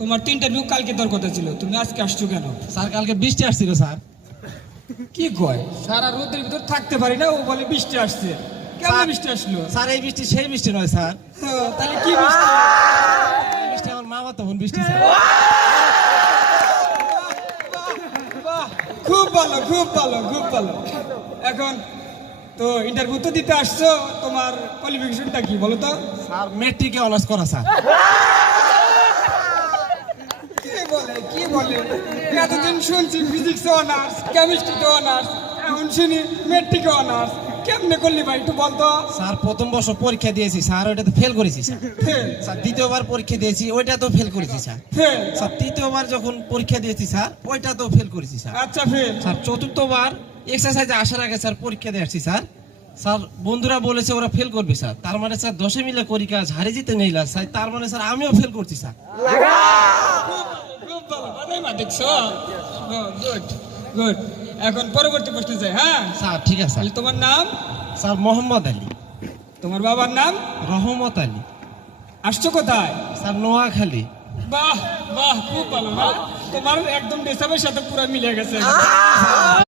তোমার তো ইন্টারভিউ কালকে তোর কথা ছিল, তুমি আজকে আসছো কেন? স্যার কালকে বৃষ্টি আসছিল স্যার। কি কয়, সারা রোদের ভিতর থাকতে পারি না, ও বলে বৃষ্টি আসছে। কেমন বৃষ্টি আসলো? স্যার এই বৃষ্টি সেই বৃষ্টি নয় স্যার, তাহলে কি বৃষ্টি? এই বৃষ্টি আমার মামা তখন বৃষ্টি স্যার। বাহ, খুব ভালো, খুব ভালো, খুব ভালো। এখন তো ইন্টারভিউ তো দিতে আসছো, তোমার কোয়ালিফিকেশনটা কি বলো তো? স্যার মেট্রিকে অনার্স করা স্যার। কি বলে, কি বলে? এতদিন শুনছি ফিজিক্সে অনার্স, কেমিস্ট্রিতে অনার্স, এখন শুনি মেট্রিকে অনার্স। কেমনে করলি ভাই একটু বলতো? স্যার প্রথম বর্ষ পরীক্ষা দিয়েছি স্যার, ওইটাতে ফেল করেছি স্যার। ফেল, স্যার দ্বিতীয়বার পরীক্ষা দিয়েছি, ওইটাতেও ফেল করেছি স্যার। ফেল। স্যার তৃতীয়বার যখন পরীক্ষা দিয়েছি স্যার, ওইটাতেও ফেল করেছি স্যার। আচ্ছা, ফেল। স্যার চতুর্থবার এক্সারসাইজে আসার আগে স্যার পরীক্ষা দিয়ে আসছি স্যার। স্যার বন্ধুরা বলেছে ওরা ফেল করবে স্যার, তার মানে স্যার 10 মিলে করি কাজ, হারে জিতে নেই লাস স্যার, তার মানে স্যার আমিও ফেল করছি স্যার। খুব ভালো, বাদাই মা দেখছো? Good, good. এখন পরবর্তী প্রশ্ন যাই। হ্যাঁ স্যার ঠিক আছে তাহলে স্যার। তোমার নাম? স্যার মোহাম্মদ আলী। তোমার বাবার নাম? রহমত আলী। আসছো কোথায়? স্যার নোয়াখালী। বাহ, বাহ, খুব ভালো। বাহ, তোমার একদম ডেসাবের সাথে পুরো মিলে গেছে।